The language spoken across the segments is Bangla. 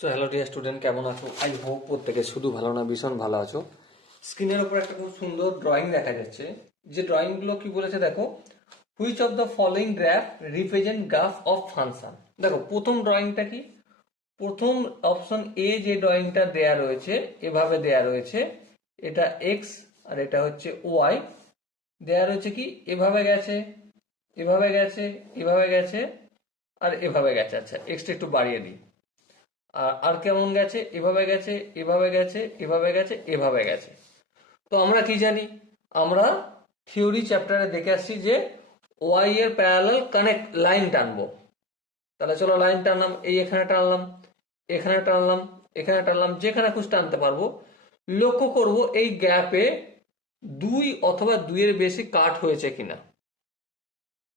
সো হ্যালো ডিয়ার স্টুডেন্ট, কেমন আছো? আই হোপ প্রত্যেকে শুধু ভালো না ভীষণ ভালো আছো। স্ক্রিনের উপর একটা খুব সুন্দর ড্রয়িং দেখা যাচ্ছে। যে ড্রয়িংগুলো কি বলেছে দেখো, which of the following graph represent graph of function. দেখো প্রথম ড্রয়িংটা কি, প্রথম অপশন এ যে ড্রয়িংটা দেয়া রয়েছে এভাবে দেয়া রয়েছে, এটা এক্স আর এটা হচ্ছে ওয়াই দেয়া রয়েছে, কি এভাবে গেছে, এভাবে গেছে, এভাবে গেছে আর এভাবে গেছে। আচ্ছা এক্সটা একটু বাড়িয়ে দিই। আর কেমন গেছে, এভাবে গেছে, এভাবে গেছে, এভাবে গেছে, এভাবে গেছে। তো আমরা কি জানি, আমরা থিওরি চ্যাপ্টারে দেখে আসছি যে ওয়াই এর প্যারালাল কানেক্ট লাইন টানবো। তাহলে চলো লাইন টানলাম, এই এখানে টানলাম, এখানে টানলাম, এখানে টানলাম, যেখানে খুশি টানতে পারবো। লক্ষ্য করব এই গ্যাপে দুই অথবা দুইয়ের বেশি কাট হয়েছে কিনা।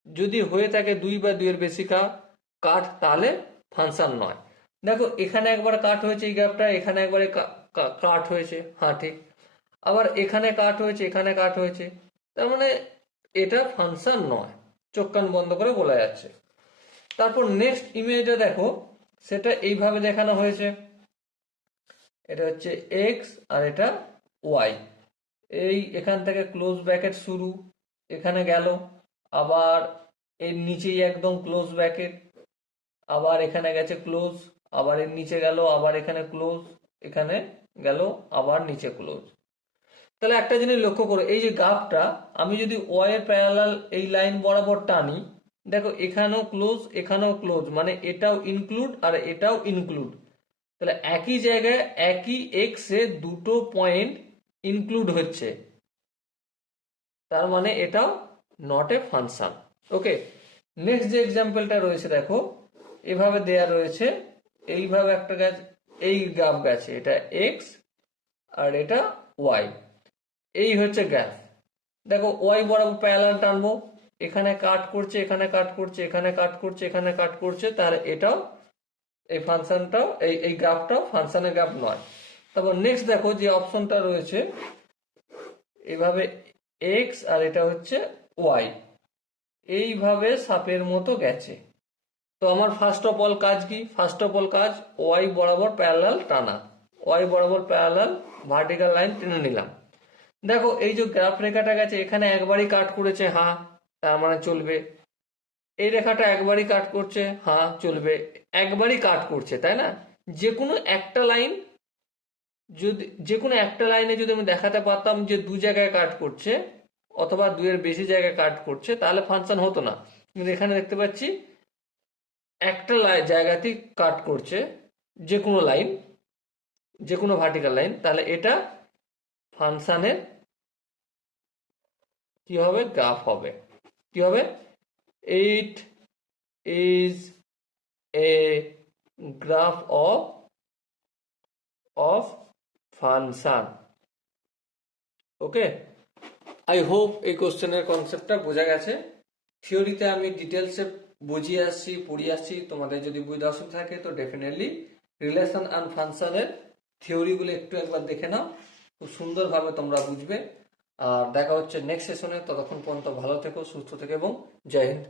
যদি হয়ে থাকে দুই বা দুইয়ের বেশি কাট তাহলে ফাংশন নয়। দেখো এখানে একবার কাট হয়েছে এই গ্যাপটা, এখানে একবারে কাট হয়েছে, হ্যাঁ ঠিক। আবার এখানে কাট হয়েছে, এখানে কাট হয়েছে, তার মানে এটা ফাংশন নয়, চোখ কান বন্ধ করে বলা যাচ্ছে। তারপর নেক্সট ইমেজটা দেখো, সেটা এইভাবে দেখানো হয়েছে, এটা হচ্ছে এক্স আর এটা ওয়াই। এই এখান থেকে ক্লোজ ব্র্যাকেট শুরু, এখানে গেল, আবার এর নিচেই একদম ক্লোজ ব্র্যাকেট, আবার এখানে গেছে ক্লোজ, আবার এর নিচে গেল, আবার এখানে ক্লোজ, এখানে গেল, আবার নিচে ক্লোজ। তাহলে একটা জিনিস লক্ষ্য করো, এই যে গ্রাফটা আমি যদি ওয়াই এর প্যারালাল এই লাইন বরাবর টানি, দেখো এখানেও ক্লোজ, এখানেও ক্লোজ, মানে এটাও ইনক্লুড আর এটাও ইনক্লুড। তাহলে একই জায়গায় একই এক্স এ দুটো পয়েন্ট ইনক্লুড হচ্ছে, তার মানে এটাও not a function. Okay, next যে এক্সাম্পলটা রয়েছে দেখো, এভাবে দেয়া রয়েছে, এইভাবে একটা গাছ, এই গ্রাফ গেছে, এটা এক্স আর এটা ওয়াই, এই হচ্ছে গ্রাফ। দেখো ওয়াই বরাবর প্যারালাল টানবো, এখানে কাট করছে, এখানে কাট করছে, এখানে কাট করছে, এখানে কাট করছে, তাহলে এটাও এই ফাংশনটাও এই গ্রাফটাও ফাংশনের গ্রাফ নয়। তারপর নেক্সট দেখো যে অপশনটা রয়েছে, এভাবে এক্স আর এটা হচ্ছে ওয়াই, এইভাবে সাপের মতো গেছে। তো আমার ফার্স্ট অফ অল কাজ কি, ফার্স্ট অফ অল কাজ ওয়াই বরাবর প্যারালাল টানা, ওয়াই বরাবর প্যারালাল ভার্টিক্যাল লাইন টেনে নিলাম। দেখো এই যে গ্রাফ রেখাটা গেছে, এখানে একবারই কাট করেছে, হ্যাঁ তার মানে চলবে। এই রেখাটা একবারই কাট করছে, হ্যাঁ চলবে। একবারই কাট করছে তাই না, যে কোনো একটা লাইন, যদি যে কোনো একটা লাইনে যদি আমি দেখাতে পারতাম যে দু জায়গায় কাট করছে অথবা দুইয়ের বেশি জায়গায় কাট করছে, তাহলে ফাংশন হতো না। কিন্তু এখানে দেখতে পাচ্ছি একটা জায়গাতেই কাট করছে, যে কোনো লাইন, যে কোনো ভার্টিক্যাল লাইন, তাহলে এটা ফাংশনের কি হবে, গ্রাফ হবে। কি হবে, it is a graph of function. Okay, I hope এই কোশ্চেনের কনসেপ্টটা বোঝা গেছে। থিওরিতে আমি ডিটেলসে বুঝিয়ে আসছি, পড়িয়ে আসছি, তোমাদের যদি বুঝতে অসুবিধা থাকে তো ডেফিনেটলি রিলেশন অ্যান্ড ফাংশনের থিওরিগুলো একটু একবার দেখে নাও, খুব সুন্দরভাবে তোমরা বুঝবে। আর দেখা হচ্ছে নেক্সট সেশনে, ততক্ষণ পর্যন্ত ভালো থেকো, সুস্থ থেকো এবং জয় হিন্দ।